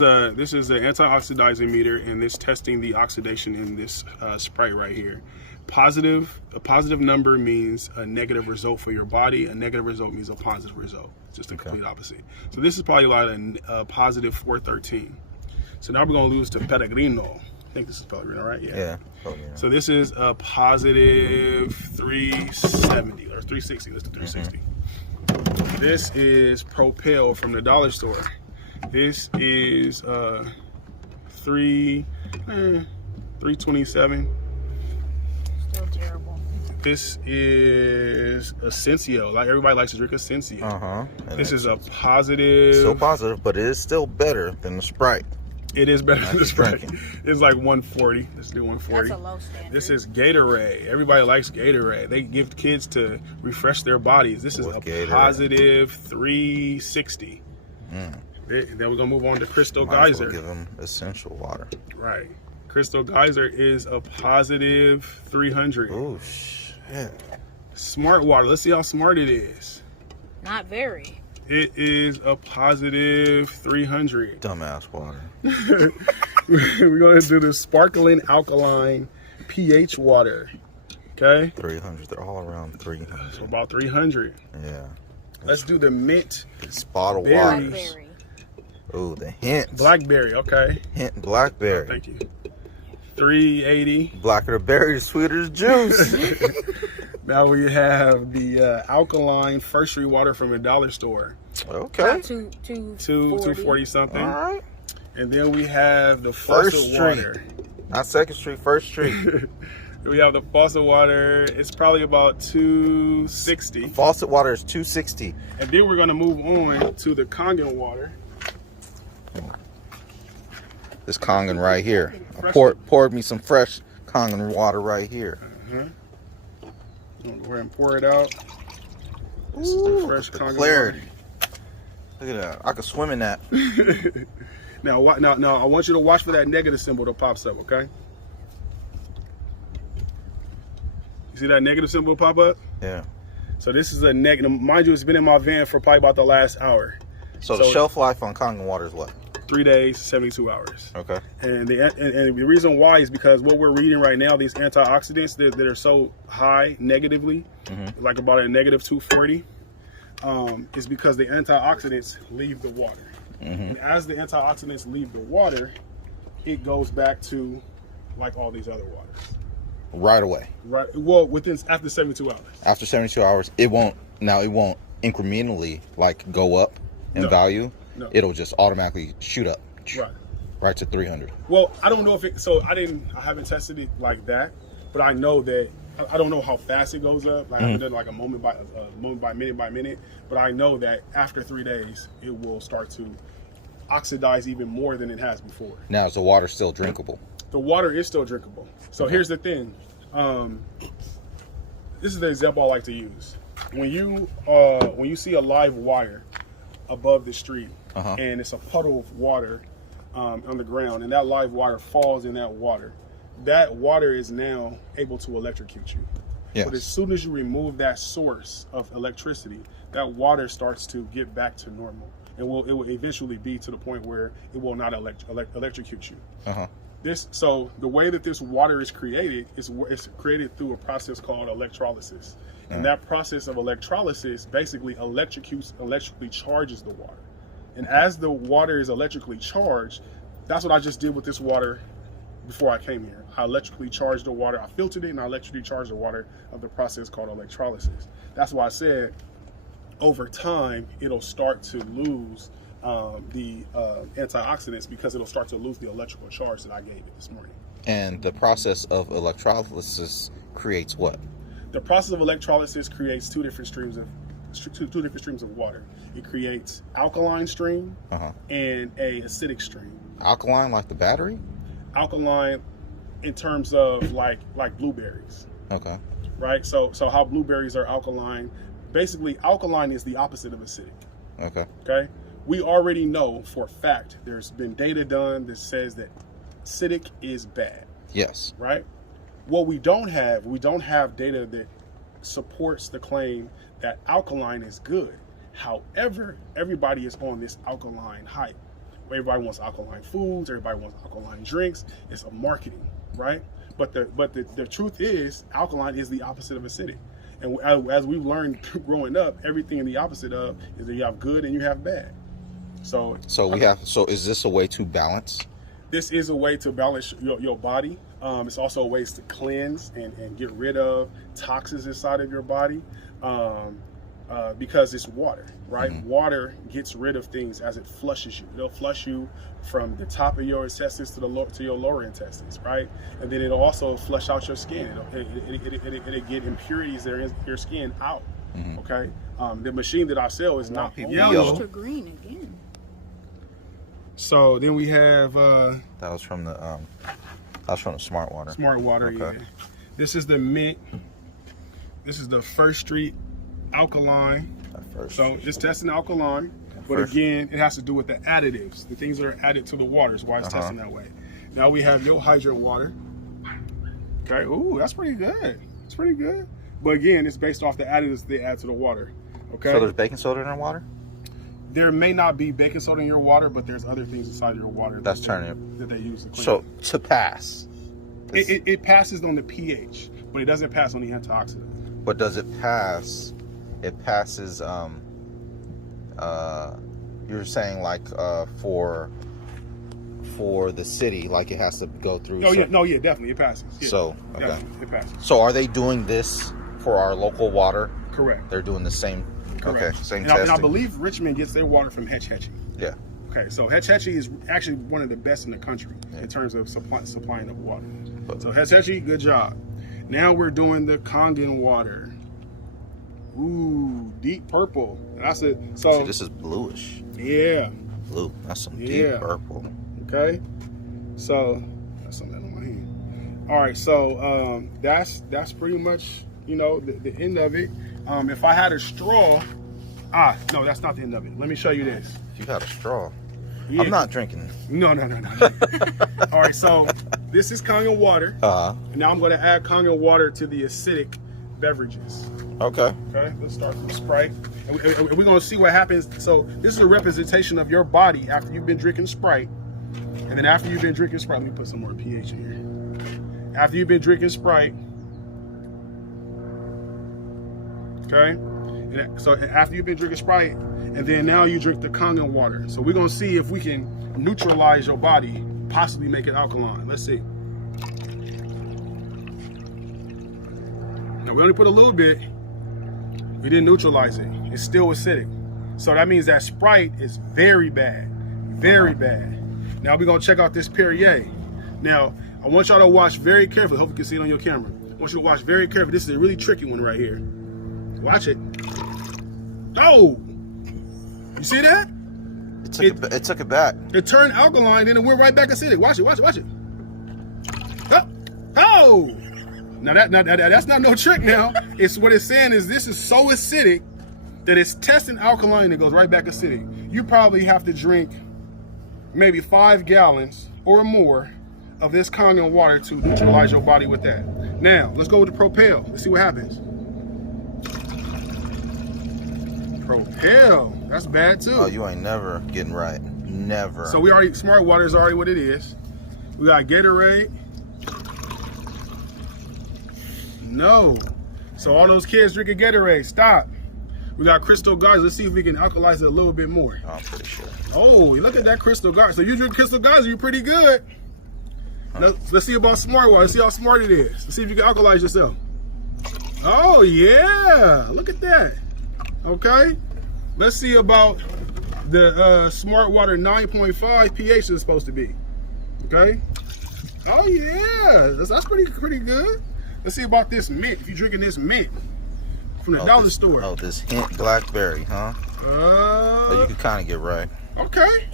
This is an anti-oxidizing meter, and this testing the oxidation in this Sprite right here. A positive number means a negative result for your body. A negative result means a positive result. It's just the complete opposite. So this is probably like a positive 413. So now we're going to lose to Pellegrino. I think this is Pellegrino, right? Yeah. So this is a positive 370 or 360. Let's do 360. This is Propel from the dollar store. This is 327. Still terrible. This is Asensio. Like everybody likes to drink Asensio. This is a positive. Still positive, but it is still better than the Sprite. It is better than the Sprite. It's like 140. Let's do 140. That's a low standard. This is Gatorade. Everybody likes Gatorade. They give kids to refresh their bodies. This is a Gatorade? positive 360. Then we're gonna move on to Crystal Geyser. Give them essential water. Right. Crystal Geyser is a positive 300. Oh shit. Smart water. Let's see how smart it is. Not very. It is a positive 300. Dumbass water. We're going to do the sparkling alkaline pH water. Okay? 300. They're all around 300. So about 300. Yeah. Let's do the mint. It's bottled Berries. waters. Blackberry. Oh, the hint. Blackberry. Okay. Hint blackberry. Thank you. 380. Blacker the berry, sweeter the juice. Now we have the alkaline first-rate water from a dollar store. Okay. About 240 something. All right. And then we have the First faucet Street. water. Not Second Street, First Street. We have the faucet water. It's probably about 260. Faucet water is 260. And then we're gonna move on to the Kangen water. This Kangen right here. I poured me some fresh Kangen water right here. Go ahead and pour it out. This is the fresh Kangen clarity. Look at that. I could swim in that. water. Now, I want you to watch for that negative symbol that pops up, okay? You see that negative symbol pop up? Yeah. So this is a negative. Mind you, it's been in my van for probably about the last hour. So the shelf life on Kangen water is what? 3 days, 72 hours. Okay. And the reason why is because what we're reading right now, these antioxidants that are so high negatively, like about a negative 240, is because the antioxidants leave the water. And as the antioxidants leave the water, it goes back to like all these other waters. Right away. Right. Well, after 72 hours. After 72 hours, it won't incrementally like go up in value. No. It'll just automatically shoot up. Right. Right to 300. Well, I don't know if it. So I haven't tested it like that, but I know that I don't know how fast it goes up. Like I haven't done like a moment by minute, but I know that after 3 days, it will start to oxidize even more than it has before. Now, is the water still drinkable? The water is still drinkable. So here's the thing. This is the example I like to use. When you see a live wire above the street and it's a puddle of water on the ground, and that live wire falls in that water is now able to electrocute you. Yes. But as soon as you remove that source of electricity, that water starts to get back to normal, and it will eventually be to the point where it will not electrocute you. So the way that this water is created is it's created through a process called electrolysis. And that process of electrolysis basically electrically charges the water. And as the water is electrically charged, that's what I just did with this water before I came here. I electrically charged the water. I filtered it and I electrically charged the water of the process called electrolysis. That's why I said over time, it'll start to lose the antioxidants because it'll start to lose the electrical charge that I gave it this morning. And the process of electrolysis creates what? The process of electrolysis creates two different streams of water. It creates alkaline stream and a acidic stream. Alkaline, like the battery? Alkaline, in terms of like blueberries. Okay. Right. So how blueberries are alkaline? Basically, alkaline is the opposite of acidic. Okay. Okay. We already know for a fact. There's been data done that says that acidic is bad. Yes. Right. What we don't have data that supports the claim that alkaline is good. However, everybody is on this alkaline hype. Everybody wants alkaline foods. Everybody wants alkaline drinks. It's a marketing, right? But the truth is, alkaline is the opposite of acidic. And as we've learned growing up, everything in the opposite of is that you have good and you have bad. So is this a way to balance? This is a way to balance your body. It's also a way to cleanse and get rid of toxins inside of your body, because it's water, right? Mm-hmm. Water gets rid of things as it flushes you. It'll flush you from the top of your intestines to your lower intestines, right? And then it'll also flush out your skin. It'll get impurities that are in your skin out. Mm-hmm. Okay. The machine that I sell is not yellow. Mr. Green again. So then we have that was from the Smart Water. Smart Water, okay. Yeah. This is the mint. This is the First Street Alkaline. So it's testing alkaline, but again, it has to do with the additives, the things that are added to the water is why it's testing that way. Now we have no hydrant water. Okay, ooh, that's pretty good. It's pretty good. But again, it's based off the additives they add to the water. Okay. So there's baking soda in our water? There may not be baking soda in your water, but there's other things inside your water that they use to clean. So to pass, it passes on the pH, but it doesn't pass on the antioxidant. But does it pass? It passes. You're saying like for the city, like it has to go through. Oh yeah, no, yeah, definitely it passes. Yeah, so okay, it passes. So are they doing this for our local water? Correct. They're doing the same. Correct. Okay, same testing. And I believe Richmond gets their water from Hetch Hetchy. Yeah. Okay, so Hetch Hetchy is actually one of the best in the country in terms of supplying of water. So Hetch Hetchy, good job. Now we're doing the Kangen water. Ooh, deep purple. That's it. So this is bluish. Yeah. Blue. That's some deep purple. Okay. So that's something on my hand. All right. So that's pretty much the end of it. If I had a straw, no, that's not the end of it. Let me show you this. If you had a straw, I'm not drinking. No. All right. So this is Kangen water. Now I'm going to add Kangen water to the acidic beverages. Okay. Let's start from Sprite. And we're going to see what happens. So this is a representation of your body after you've been drinking Sprite. And then after you've been drinking Sprite, let me put some more pH in here. After you've been drinking Sprite. Okay. So after you've been drinking Sprite, and then now you drink the Kangen water. So we're going to see if we can neutralize your body, possibly make it alkaline. Let's see. Now we only put a little bit. We didn't neutralize it. It's still acidic. So that means that Sprite is very bad. Very bad. Now we're going to check out this Perrier. Now, I want y'all to watch very carefully. Hope you can see it on your camera. I want you to watch very carefully. This is a really tricky one right here. Watch it. Oh! You see that? It took it back. It turned alkaline, then it went right back acidic. Watch it. Oh! Now that's not no trick now. It's what it's saying is this is so acidic that it's testing alkaline and it goes right back acidic. You probably have to drink maybe 5 gallons or more of this Kangen water to neutralize your body with that. Now, let's go with the Propel. Let's see what happens. Propel. That's bad too. Oh, you ain't never getting right. Never. So Smart Water is already what it is. We got Gatorade. No. So all those kids drinking Gatorade, stop. We got Crystal Geyser. Let's see if we can alkalize it a little bit more. I'm pretty sure. Oh, look at that Crystal Geyser. So you drink Crystal Geyser, you're pretty good. Let's see about Smart Water. Let's see how smart it is. Let's see if you can alkalize yourself. Oh, yeah. Look at that. Okay. Let's see about the Smart Water 9.5 pH is supposed to be. Okay. Oh, yeah. That's pretty good. Let's see about this mint. If you're drinking this mint from the dollar store. Oh, this hint blackberry, huh? Oh, you can kind of get right. Okay.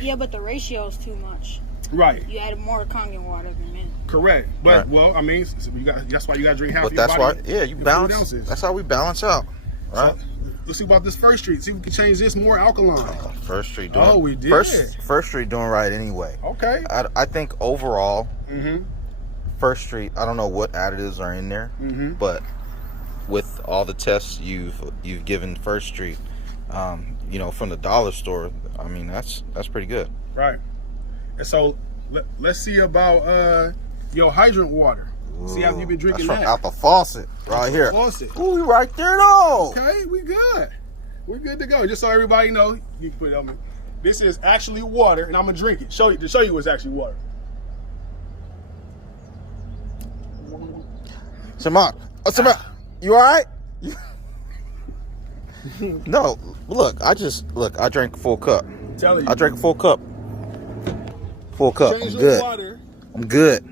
Yeah, but the ratio is too much. Right. You added more Kangen water than mint. Correct. But well, I mean, that's why you got to drink half. But your that's body. why, yeah, you balance. That's how we balance out, right? So, let's see about this First Street. See if we can change this more alkaline. Oh, First Street doing. Oh, we did. First Street doing right anyway. Okay. I think overall, First Street. I don't know what additives are in there, but with all the tests you've given First Street, from the dollar store, I mean that's pretty good. Right. And so let's see about your hydrant water. See how you've been drinking that's that. from out the faucet right here. Faucet. Ooh, we right there though. Okay, we good. We're good to go. Just so everybody know, you can put it on me. This is actually water, and I'm gonna drink it. To show you it's actually water. Samad, you all right? No, look, I drank a full cup. I'm telling you. I drank a full cup. Full cup. Change I'm your good. water. I'm good.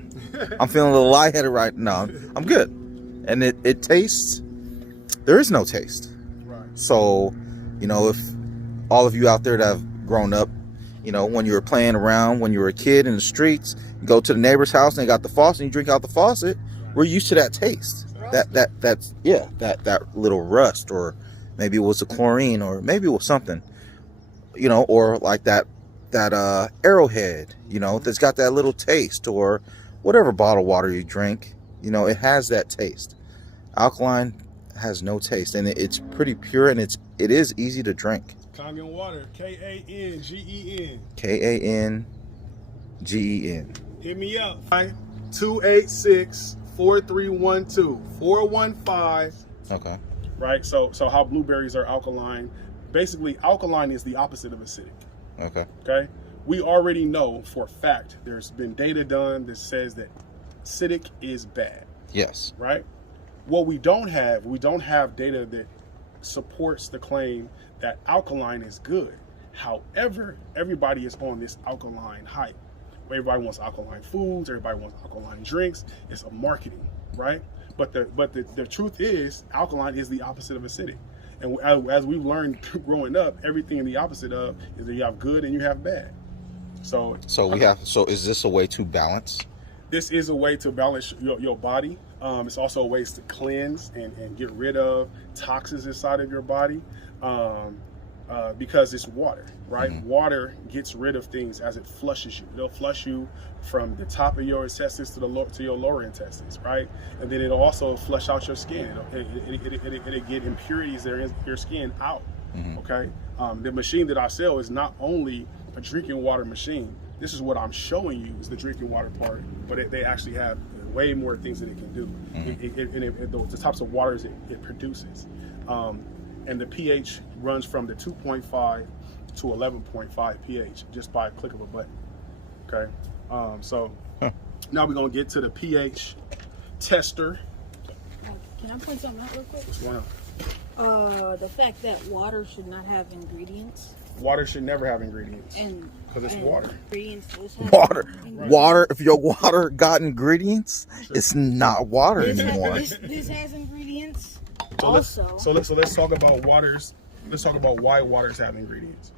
I'm feeling a little lightheaded right now. I'm good. And it tastes, there is no taste. Right. So, you know, if all of you out there that have grown up, you know, when you were playing around, when you were a kid in the streets, you go to the neighbor's house and they got the faucet and you drink out the faucet, we're used to that taste. That little rust, or maybe it was a chlorine, or maybe it was something, you know, or like that Arrowhead, you know, that's got that little taste, or whatever bottled water you drink, you know, it has that taste. Alkaline has no taste, and it's pretty pure, and it is easy to drink. Kangen water, Kangen. Kangen. Hit me up. 286-4312 415. Okay. Right. So how blueberries are alkaline? Basically, alkaline is the opposite of acidic. Okay. Okay. We already know for a fact. There's been data done that says that acidic is bad. Yes. Right. What we don't have data that supports the claim that alkaline is good. However, everybody is on this alkaline hype. Everybody wants alkaline foods. Everybody wants alkaline drinks. It's a marketing, right? But the truth is, alkaline is the opposite of acidic. And as we've learned growing up, everything in the opposite of is that you have good and you have bad. So is this a way to balance? This is a way to balance your body. It's also a way to cleanse and get rid of toxins inside of your body. Because it's water, right? Mm-hmm. Water gets rid of things as it flushes you. It'll flush you from the top of your intestines to your lower intestines, right? And then it'll also flush out your skin. It'll get impurities that are in your skin out. Mm-hmm. Okay. The machine that I sell is not only a drinking water machine. This is what I'm showing you is the drinking water part, but they actually have way more things that it can do. Mm-hmm. The types of waters it produces. And the pH runs from the 2.5 to 11.5 pH just by a click of a button. Okay, now we're gonna get to the pH tester. Can I point something out real quick? What's going on? The fact that water should not have ingredients. Water should never have ingredients. Because it's water. Water. If your water got ingredients, it's not water anymore. This has ingredients. So let's talk about waters. Let's talk about why waters have ingredients.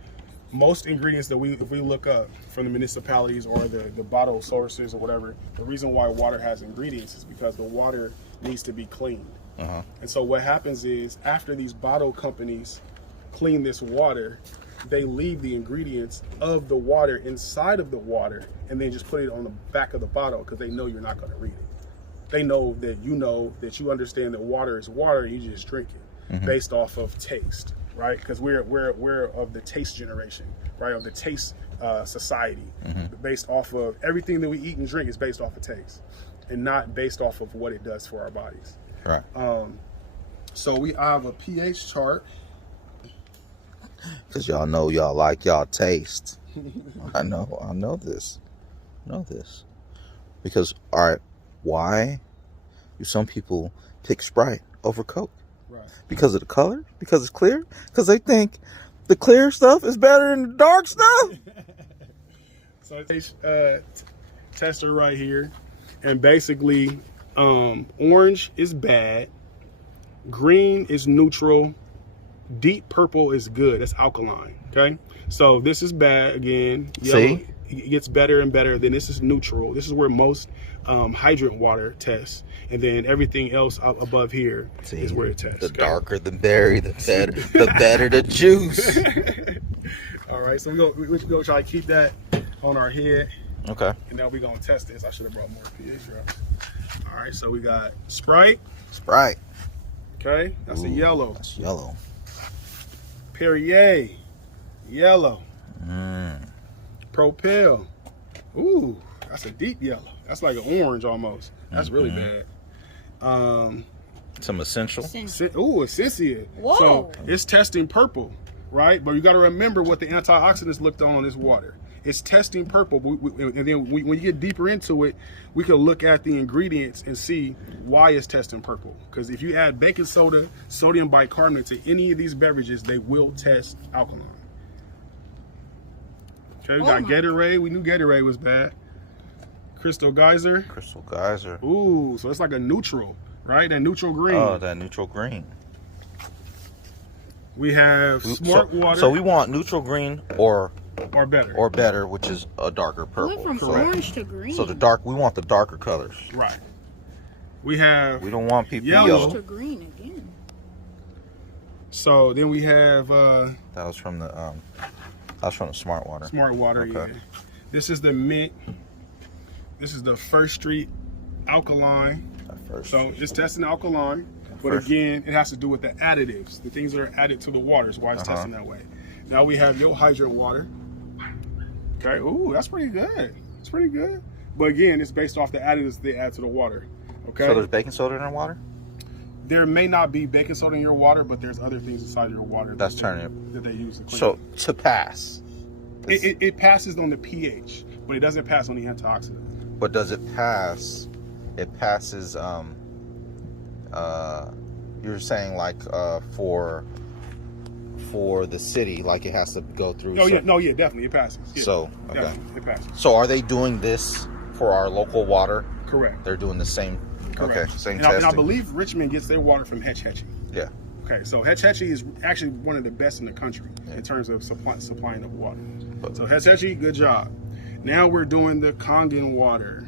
Most ingredients that if we look up from the municipalities or the bottled sources or whatever, the reason why water has ingredients is because the water needs to be cleaned. Uh-huh. And so what happens is after these bottle companies clean this water, they leave the ingredients of the water inside of the water and then just put it on the back of the bottle because they know you're not going to read it. They know that you understand that water is water and you just drink it. Mm-hmm. Based off of taste, right? Because we're of the taste generation, right? Of the taste society. Mm-hmm. Based off of everything that we eat and drink is based off of taste and not based off of what it does for our bodies. Right. So we have a pH chart. Because y'all know y'all like y'all taste. I know this. Because, all right, why do some people pick Sprite over Coke? Right. Because of the color? Because it's clear? Because they think the clear stuff is better than the dark stuff? So it's tester right here. And basically, orange is bad. Green is neutral. Deep purple is good. That's alkaline. Okay. So this is bad again. Yellow, see? It gets better and better. Then this is neutral. This is where most hydrant water tests. And then everything else above here is where it tests. The darker the berry, the better the juice. All right. So we're going to try to keep that on our head. Okay. And now we're going to test this. I should have brought more pH drops. All right. So we got Sprite. Okay. That's a yellow. That's yellow. Perrier, yellow. Propel. Ooh, that's a deep yellow. That's like an orange almost. That's really bad. Some essential. Ooh, Essentia. Whoa. So it's testing purple, right? But you got to remember what the antioxidants looked on this water. It's testing purple, and then when you get deeper into it, we can look at the ingredients and see why it's testing purple. Because if you add baking soda, sodium bicarbonate to any of these beverages, they will test alkaline. Okay, we got Gatorade. We knew Gatorade was bad. Crystal Geyser. Crystal Geyser. Ooh, so it's like a neutral, right? That neutral green. Oh, that neutral green. We have Smart Water. So we want neutral green or better. which is a darker Went purple. from orange to green. So we want the darker colors. Right. We have. We don't want people yellow. yellow. to green again. So then we have. That was from the Smart Water. Smart Water. Okay. Yeah. This is the mint. This is the First Street Alkaline. So it's testing alkaline, but again, it has to do with the additives, the things that are added to the water is why it's testing that way. Now we have your hydrant water. Okay, ooh, that's pretty good. It's pretty good. But again, it's based off the additives they add to the water. Okay. So there's baking soda in our water? There may not be baking soda in your water, but there's other things inside your water that's turning it. That they use to clean. So to pass. It passes on the pH, but it doesn't pass on the antioxidant. But does it pass? It passes. You're saying like for the city, like it has to go through. Yeah, definitely it passes. Yeah, so okay, it passes. So are they doing this for our local water? Correct. They're doing the same. Correct. Okay, same and testing. I believe Richmond gets their water from Hetch Hetchy. Yeah. Okay, so Hetch Hetchy is actually one of the best in the country in terms of supplying of water. So Hetch Hetchy, good job. Now we're doing the Kangen water.